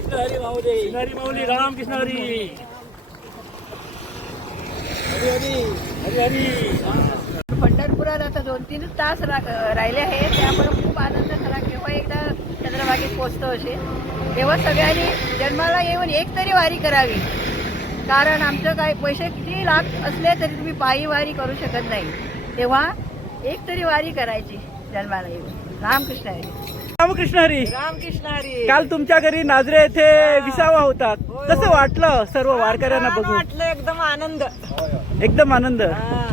रामकृष्ण हरी माऊली, हरी माऊली, रामकृष्ण हरी, हरी हरी हरी हरी. पंढरपुरात आता 2-3 तास राहिले आहेत, त्यामुळे खूप आनंद झाला. केव्हा एकदा चंद्रभागेत पोचतो असे, तेव्हा सगळ्यांनी जन्माला येऊन एक तरी वारी करावी. कारण आमचं काय पैसे किती लाख असले तरी तुम्ही पायी वारी करू शकत नाही, तेव्हा एक तरी वारी करायची जन्माला येऊन. रामकृष्ण हरी. रामकृष्ण हरी. रामकृष्ण हरी. काल तुमच्या घरी नाझरे येथे विसावा होता, कसं वाटलं सर्व वारकऱ्यांना बघून? वाटलं एकदम आनंद, एकदम आनंद.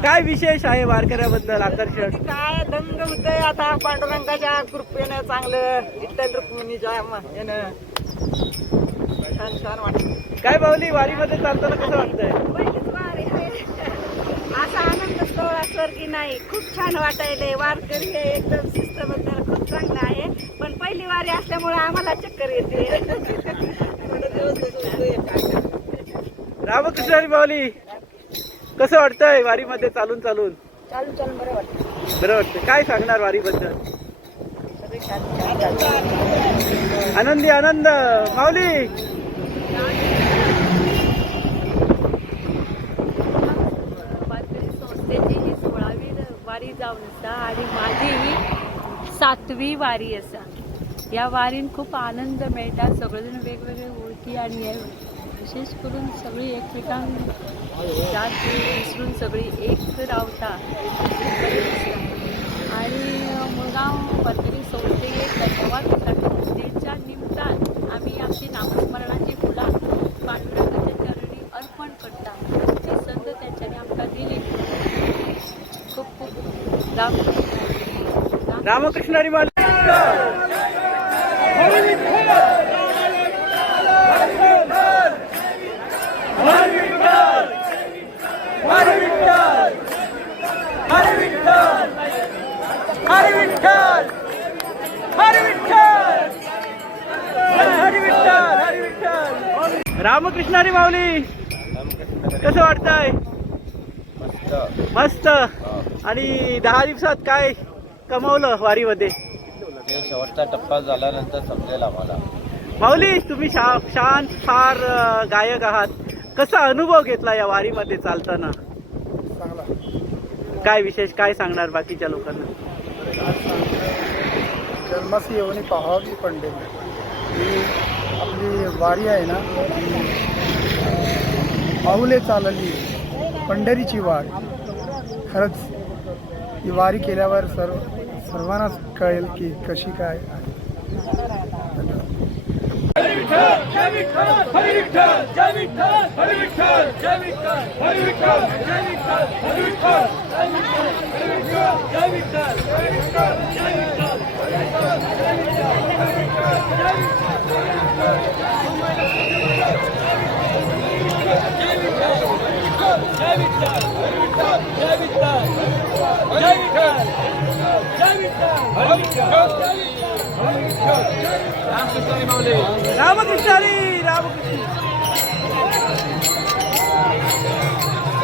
काय विशेष आहे वारकऱ्याबद्दल आकर्षण? काय दंग होतंय आता पांडुरंगाच्या कृपेनं, चांगलं विठ्ठल रुक्मिणीच्या यानं छान छान वाटतं. काय बावली, वारीमध्ये चालताना कसं वाटतंय? असा आनंद सोहळा स्वर्गी नाही, खूप छान वाटायलंय. वारकरी हे एकदम शिस्तबद्दल खूप चांगलं आहे, पण पहिली वारी असल्यामुळे आम्हाला चक्कर येते. रामकृष्ण हरी बावली, कसं वाटतंय वारीमध्ये चालून चालून? चालून चालून बरं वाटतं. बरं वाटतं. काय सांगणार वारीबद्दल? सगळे छान. आनंदी आनंद. माऊली, वारकरी संस्थेची ही 16वी वारी जाऊन आसा आणि माझी ही 7वी वारी आसा. ह्या वारीन खूप आनंद मेळटा. सगळेजण वेगवेगळे ओळखी आणि हे विशेष करून सगळी एकमेकांक जात विसरून सगळी एक रावता आणि मुळगांव वारकरी संस्थेक धन्यवाद दिता. तेच्या निमतान आम्ही आमची नामस्मरणाची फुलां पांडुरंगाच्या चरणी अर्पण करता. ती संद तेंच्यांनी आमकां दिली. खूप खूप रामकृष्ण हरी माऊली. रामकृष्ण हरी माऊली, कसं वाटतंय? मस्त. आणि 10 दिवसात काय कमावलं वारीमध्ये? ते शेवटचा टप्पा झाल्यानंतर समजेल आम्हाला. माऊली, तुम्ही शांत फार गायक आहात, कसा अनुभव घेतला या वारीमध्ये चालताना? काय विशेष, काय सांगणार बाकीच्या लोकांना? जन्मासी येऊन पाहावी पंढरी ही आपली वारी आहे ना, पाऊले चालली पंढरीची वारी. खरंच ही वारी केल्यावर सर्वांनाच कळेल की कशी काय आहे. रामकृष्ण हरी. रामकृष्ण.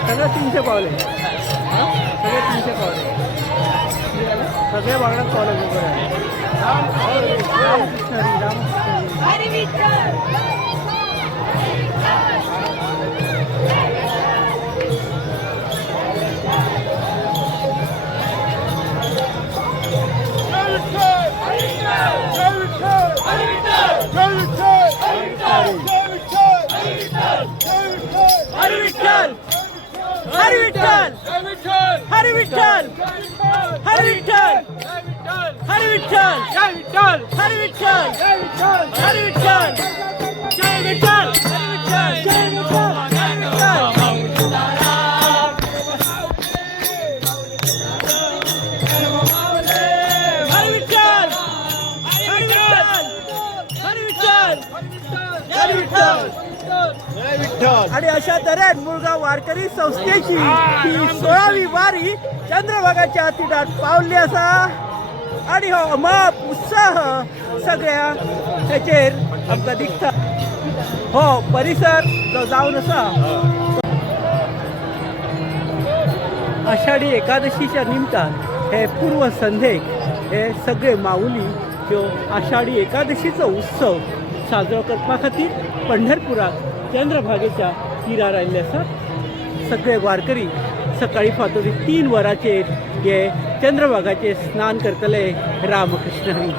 सगळं 300 पावले, सगळे 300 पावले, सगळे बागडात पावले बरोबर आहे. रामकृष्ण हरी. रामकृष्ण हरी. हरी विठ्ठल, हरी विठ्ठल, हरी विठ्ठल, हरी विठ्ठल, हरी विठ्ठल, जय विठ्ठल, हरी विठ्ठल, जय विठ्ठल, हरी विठ्ठल, जय विठ्ठल, जय विठ्ठल, जय विठ्ठल. आणि अशा तऱ्हेने मुळगाव वारकरी संस्थेची ही 16वी वारी चंद्रभागाच्या तिडात पावली असा. आणि हो अमाप उत्साह सगळ्या ह्याचेर आमकां दिसता. हो परिसर जो जावन आसा, आषाढी एकादशीच्या निमतान हे पूर्व संध्येक हे सगळे माऊली ह्यो आषाढी एकादशीचो उत्सव साजरो करपा खातीर पंढरपुराक चंद्रभागेच्या तिरार आयिल्ले आसात. सगळे वारकरी सकाळी फातोरी 3 वरांचेर हे चंद्रभागाचेर स्नान करतले. रामकृष्ण हरी.